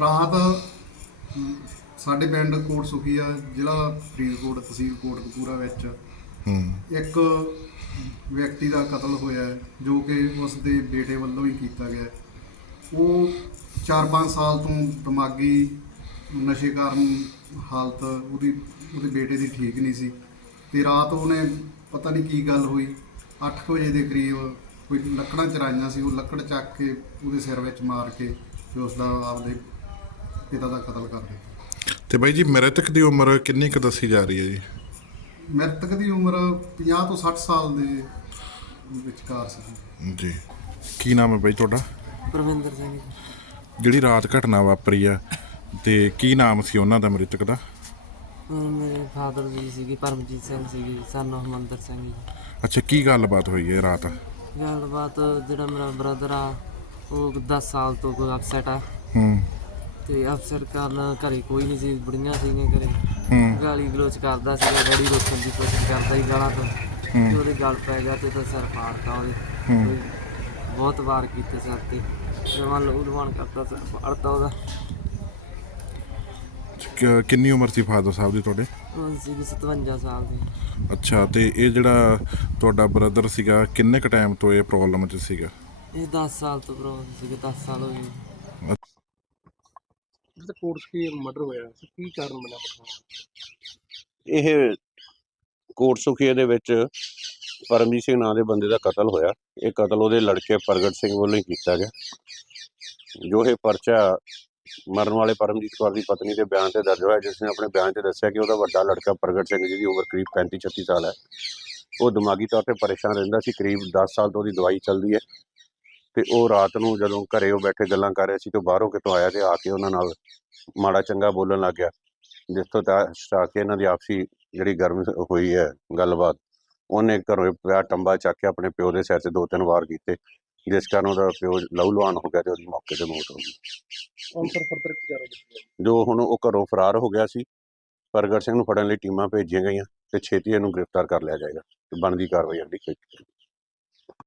ਰਾਤ ਸਾਡੇ ਪਿੰਡ ਕੋਟ ਸੁਖੀਆ ਜ਼ਿਲ੍ਹਾ ਫਰੀਦਕੋਟ ਤਹਿਸੀਲ ਕੋਟਕਪੂਰਾ ਵਿੱਚ। ਹੂੰ। ਇੱਕ ਵਿਅਕਤੀ ਦਾ ਕਤਲ ਹੋਇਆ ਹੈ, ਜੋ ਕਿ ਉਸ ਦੇ ਬੇਟੇ ਵੱਲੋਂ ਹੀ ਕੀਤਾ ਗਿਆ ਹੈ। ਉਹ 4-5 ਸਾਲ ਤੋਂ ਦਿਮਾਗੀ ਨਸ਼ੇ ਕਾਰਨ ਹਾਲਤ ਉਹਦੀ ਉਹਦੇ ਬੇਟੇ ਦੀ ਠੀਕ ਨਹੀਂ ਸੀ ਤੇ ਰਾਤ ਉਹਨੇ ਪਤਾ ਨਹੀਂ ਕੀ ਗੱਲ ਹੋਈ। 8 ਵਜੇ ਦੇ ਕਰੀਬ ਕੋਈ ਲੱਕੜਾਂ ਚਰਾਈਆਂ ਸੀ ਉਹ ਲੱਕੜ ਚੱਕ ਕੇ ਉਹਦੇ ਸਿਰ ਵਿੱਚ ਮਾਰ ਕੇ ਤੇ ਉਸ ਦਾ ਆਪਦੇ ਪਿਤਾ ਦਾ ਕਤਲ ਕਰ ਦਿੱਤਾ। ਤੇ ਬਾਈ ਜੀ ਮ੍ਰਿਤਕ ਦੀ ਉਮਰ ਕਿੰਨੀ ਕੁ ਦੱਸੀ ਜਾ ਰਹੀ ਹੈ ਜੀ? ਮ੍ਰਿਤਕ ਦੀ ਉਮਰ 50 ਤੋਂ 60 ਸਾਲ ਦੇ ਵਿਚਕਾਰ ਸੀ। ਜੀ। ਕੀ ਨਾਮ ਹੈ ਬਾਈ ਤੁਹਾਡਾ? ਪਰਵਿੰਦਰ ਸਿੰਘ ਜੀ। ਜਿਹੜੀ ਰਾਤ ਘਟਨਾ ਵਾਪਰੀ ਆ ਤੇ ਕੀ ਨਾਮ ਸੀ ਉਹਨਾਂ ਦਾ ਮ੍ਰਿਤਕ ਦਾ? ਹੁਣ ਮੇਰੇ ਫਾਦਰ ਜੀ ਸੀਗੇ ਪਰਮਜੀਤ ਸਿੰਘ ਸੀਗੇ ਸਨ of ਮੰਦਰ ਸਿੰਘ ਜੀ। ਅੱਛਾ ਕੀ ਗੱਲਬਾਤ ਹੋਈ ਹੈ ਰਾਤ? ਗੱਲਬਾਤ ਜਿਹੜਾ ਮੇਰਾ ਬ੍ਰਦਰ ਆ ਉਹ 10 ਸਾਲ ਤੋਂ ਕੋਈ ਅਪਸੈਟ ਆ। ਹੂੰ। ਤੇ ਅਫਸਰ ਕਾਰਨ ਘਰੇ ਕੋਈ ਨਹੀਂ ਸੀ ਬੁੜੀਆਂ ਸੀਗੀਆਂ ਘਰੇ। ਹੂੰ। ਗਾਲੀ ਗਲੋਚ ਕਰਦਾ ਸੀਗਾ ਡੈਡੀ ਰੋਕਣ ਦੀ ਕੋਸ਼ਿਸ਼ ਕਰਦਾ ਸੀ ਗਾਲਾਂ ਤੋਂ। ਤੇ ਉਹਦੇ ਗਲ ਪੈ ਗਿਆ ਤੇ ਉਹਦਾ ਸਿਰ ਪਾੜਤਾ ਉਹਦੇ। ਬਹੁਤ ਵਾਰ ਕੀਤੇ ਸਿਰ ਤੇ। ਜਵਾਨ ਲਹੂ ਕਰਦਾ ਸਿਰ ਪਾੜਤਾ ਉਹਦਾ। ਕਿੰਨੀ ਉਮਰ ਸੀ ਫਾਦਰ ਸਾਹਿਬ ਦੀ ਤੁਹਾਡੇ? ਸੀਗੀ 57 ਸਾਲ ਦੀ। ਅੱਛਾ ਤੇ ਇਹ ਜਿਹੜਾ ਤੁਹਾਡਾ ਬ੍ਰਦਰ ਸੀਗਾ ਕਿੰਨੇ ਕ ਟਾਈਮ ਤੋਂ ਇਹ ਪ੍ਰੋਬਲਮ 'ਚ ਸੀਗਾ? ਇਹ 10 ਸਾਲ ਤੋਂ ਪ੍ਰੋਬਲਮ ਸੀਗੇ 10 ਸਾਲ ਹੋ ਗਏ। ਜਿਹਦਾ ਕੋਰਸ ਕੀ ਮਰਡਰ ਹੋਇਆ? ਸੀ ਕੀ ਕਾਰਨ ਬਣਾ ਇਹ ਕੋਟ ਸੁਖੀਏ ਦੇ ਵਿੱਚ ਪਰਮਜੀਤ ਸਿੰਘ ਨਾਂ ਦੇ ਬੰਦੇ ਦਾ ਕਤਲ ਹੋਇਆ। ਇਹ ਕਤਲ ਉਹਦੇ ਲੜਕੇ ਪ੍ਰਗਟ ਸਿੰਘ ਵੱਲੋਂ ਹੀ ਕੀਤਾ ਗਿਆ। ਜੋ ਇਹ ਪਰਚਾ ਮਰਨ ਵਾਲੇ ਪਰਮਜੀਤ ਕੌਰ ਦੀ ਪਤਨੀ ਦੇ ਬਿਆਨ ਤੇ ਦਰਜ ਹੋਇਆ ਜਿਸ ਨੇ ਆਪਣੇ ਬਿਆਨ ਤੇ ਦੱਸਿਆ ਕਿ ਉਹਦਾ ਵੱਡਾ ਲੜਕਾ ਪ੍ਰਗਟ ਸਿੰਘ ਜਿਹਦੀ ਉਮਰ ਕਰੀਬ 35 36 ਸਾਲ ਹੈ, ਉਹ ਦਿਮਾਗੀ ਤੌਰ ਤੇ ਪਰੇਸ਼ਾਨ ਰਹਿੰਦਾ ਸੀ। ਕਰੀਬ 10 ਸਾਲ ਤੋਂ ਉਹਦੀ ਦਵਾਈ ਚੱਲਦੀ ਹੈ। ਤੇ ਉਹ ਰਾਤ ਨੂੰ ਜਦੋਂ ਘਰੇ ਉਹ ਬੈਠੇ ਗੱਲਾਂ ਕਰ ਰਹੇ ਸੀ ਤੇ ਬਾਹਰੋਂ ਕਿਤੋਂ ਆਇਆ ਤੇ ਆ ਕੇ ਉਹਨਾਂ ਨਾਲ ਮਾੜਾ ਚੰਗਾ ਬੋਲਣ ਲੱਗ ਗਿਆ। ਜਿਸ ਤੋਂ ਤਾਂ ਕੇ ਇਹਨਾਂ ਦੀ ਆਪਸੀ ਜਿਹੜੀ ਗਰਮ ਹੋਈ ਹੈ ਗੱਲਬਾਤ ਉਹਨੇ ਘਰੋਂ ਪਿਆ ਟੰਬਾ ਚੱਕ ਕੇ ਆਪਣੇ ਪਿਓ ਦੇ ਸਿਰ 'ਤੇ ਦੋ ਤਿੰਨ ਵਾਰ ਕੀਤੇ ਜਿਸ ਕਾਰਨ ਉਹਦਾ ਪਿਓ ਲਹੂ ਲੁਹਾਨ ਹੋ ਗਿਆ ਤੇ ਉਹਦੀ ਮੌਕੇ ਤੇ ਮੌਤ ਹੋ ਗਈ। ਜੋ ਹੁਣ ਉਹ ਘਰੋਂ ਫਰਾਰ ਹੋ ਗਿਆ ਸੀ ਪ੍ਰਗਟ ਸਿੰਘ ਨੂੰ ਫੜਨ ਲਈ ਟੀਮਾਂ ਭੇਜੀਆਂ ਗਈਆਂ ਤੇ ਛੇਤੀ ਇਹਨੂੰ ਗ੍ਰਿਫਤਾਰ ਕਰ ਲਿਆ ਜਾਏਗਾ ਤੇ ਬਣਦੀ ਕਾਰਵਾਈ ਅਗਲੀ ਕੀਤੀ।